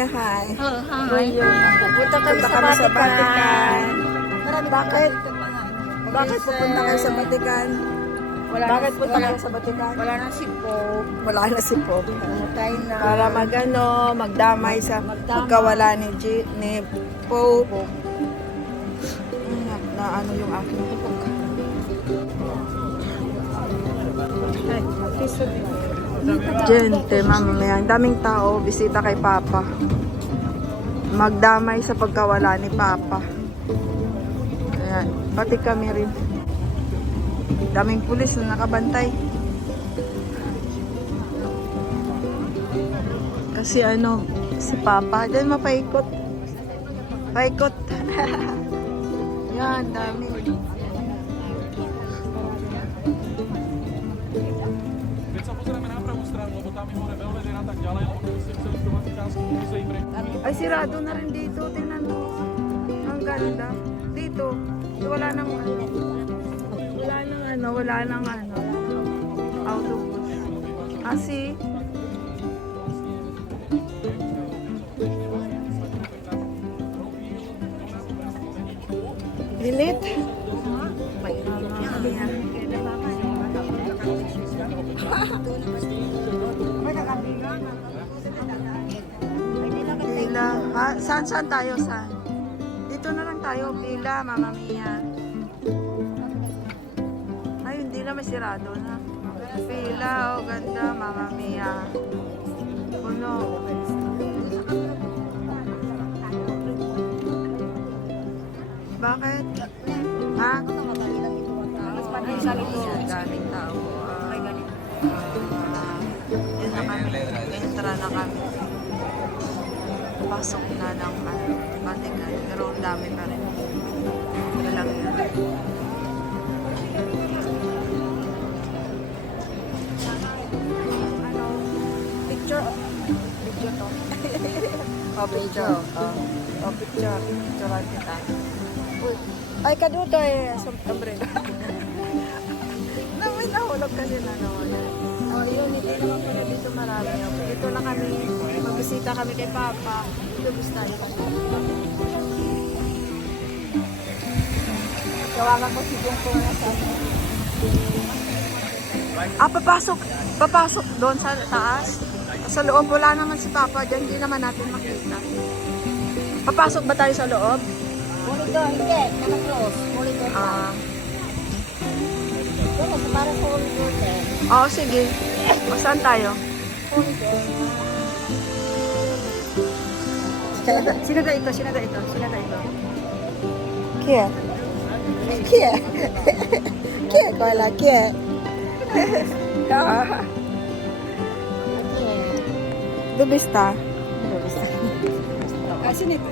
Say hi. Hello, hi. Pupunta kami sa Vatican. Bakit? Bakit pupunta kayo sa Vatican? Bakit punta kayo sa Vatican? Wala na si Pope. Wala na si Pope. Tayo na. Para magdamay sa pagkawala ni Pope. Na ano yung aking hukok. Gente, mamamaya. Ang daming tao, bisita kay Papa. Magdamay sa pagkawala ni Papa. Ayan, pati kami rin. Daming pulis na nakabantay. Kasi ano, si Papa, dyan mapaikot. Paikot. Yan, dami. Ay, sirado na rin dito. Tingnan mo. Ang ganda. Dito. Wala nang autobus. Kasi Lilit. Pila. Ha? Saan tayo? Saan? Dito na lang tayo. Pila, Mama Mia. Ay, hindi na, may sirado na. Pila, oh, ganda, Mama Mia. Puno. Bakit? Ha? Daming tao. Yun na kami. Entra na kami. Pasok na ng Vatican. Pero ang dami pa rin. Walang yun. Picture to. Picture. Picturean kita. Uy. Ay, kaduto eh. Umbrella. May nahulog kasi na nawala. Oh, yun. Hindi naman pala dito marami. Dito na kami. Magbisita kami kay Papa. Lubos tayo. Tawagan ko si Jungko na sa papasok. Papasok doon sa taas. Sa loob, wala naman si Papa dyan. Hindi naman natin makita. Papasok ba tayo sa loob? Monitor, hindi. Naka-close. Monitor. Para sa monitor eh. Oo, sige. O, saan tayo? Sino ga ito? Kia? Kia? Kia ko ala, Kia? Dubista? Sino ito?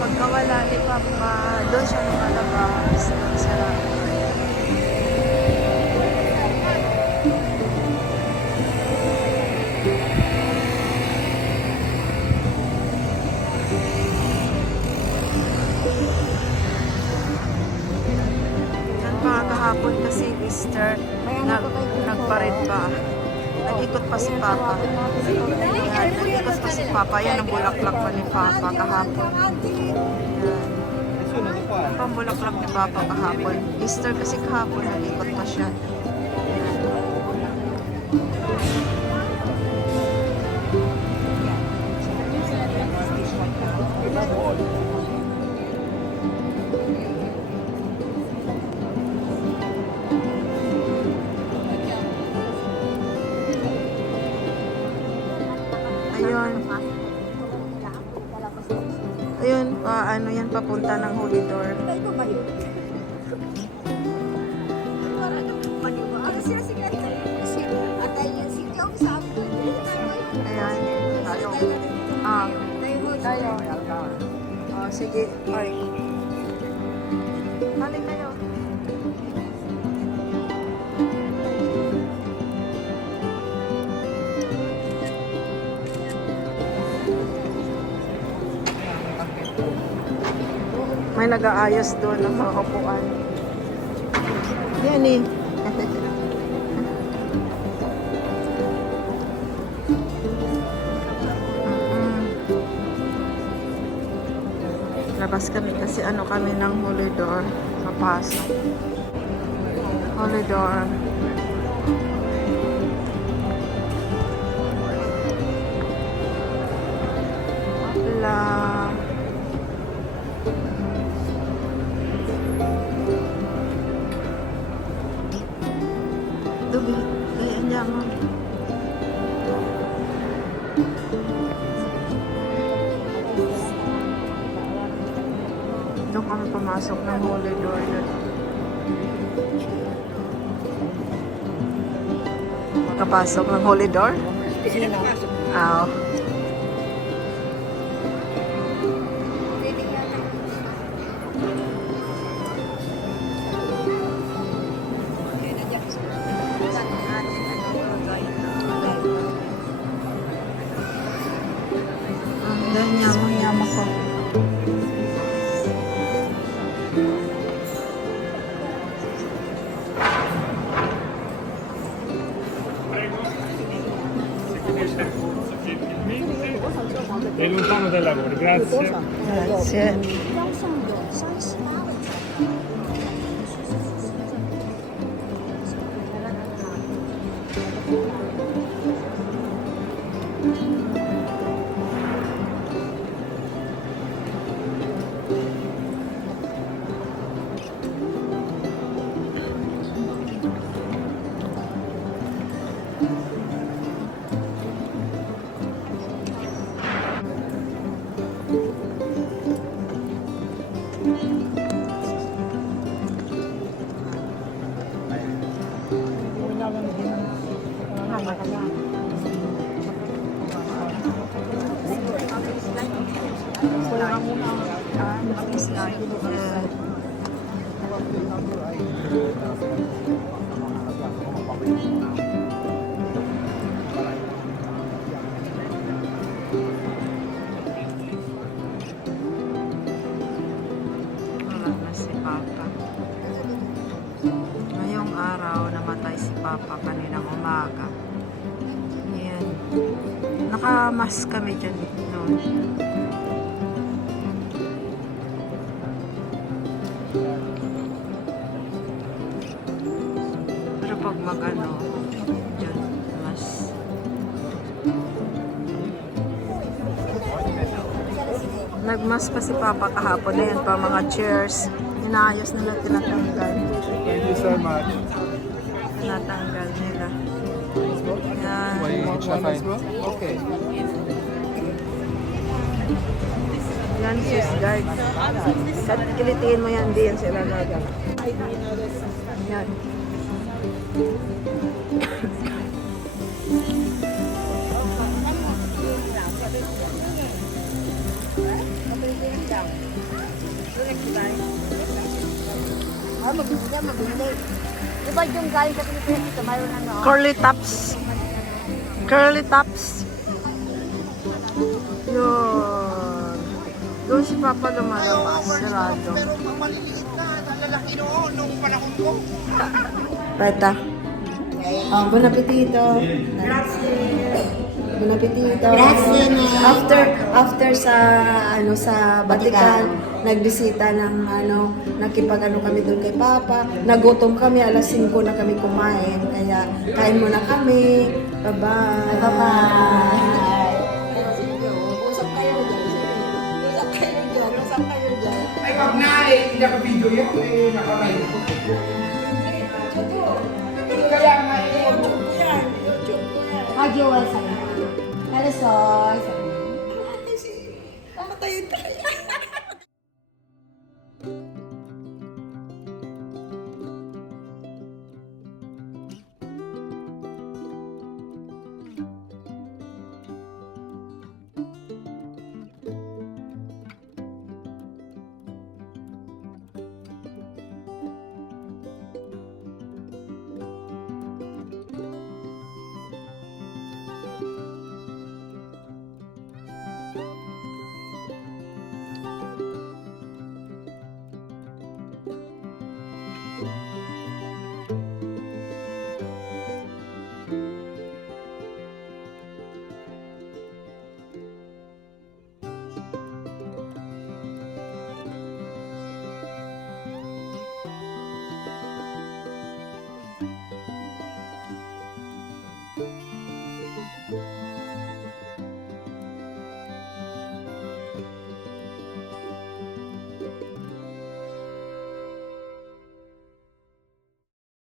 Pagkawala ni Papa, doon siya lumalabas. Doon siya kahapon kasi Easter, nagpared pa. Nag-ikot pa si Papa. Ayan, nag-ikot pa si Papa. Yan ang bulaklak pa ni Papa kahapon. Yan. Ang bulaklak ni Papa kahapon. Easter kasi kahapon, nag-ikot pa siya. Ayun, ano yan, papunta ng Holy Door. Ayan, tayo. Tayo. Sige, bye. Balik kayo. May nag-aayos doon ng mga upuan. Yan eh. Lalabas kami kasi ano kami ng Holy Door. Kapasok. Holy Door. Wala. Dubi. Kaya niya mo. Doon kami pumasok ng Holy Door. Makapasok ng Holy Door? Sino? Oo. Dahil nyamo ko. È lontano dal lavoro, grazie. Grazie. Wala na si Papa. Ngayong araw, namatay si Papa kaninang umaga. Ayan. Nakamas kami dyan noon. Pero pag mag-ano, dyan, mas... Nagmas pa si Papa kahapon na yan pa mga chairs. Inaayos nila, tinatanggal. Thank you so much. Tinatanggal nila. Yan. Okay. Yan sis guard. Kilitiin mo yan, di yan sila naga. Yan. Mabili. Diba yung galing sa Pilipinas dito, mayroon ano? Curly tops. Curly tops. Yun. Doon si Papa lumalabas. Sarado. Pero maliliit na, lalaki noon, nung panahon ko. Peta. Buon appetito. Buon appetito. After sa sa Vatican, nagbisita ng nakipag kami doon kay Papa. Nagutom kami, alas 5 na kami kumain. Kaya kain muna kami. Bye-bye. Bye-bye. Ay, wag na hindi ako video yun, nakalive. Kaya nga, YouTube yan. Hagiwal sa'yo. Hello, Soy. Kamatayin tayo.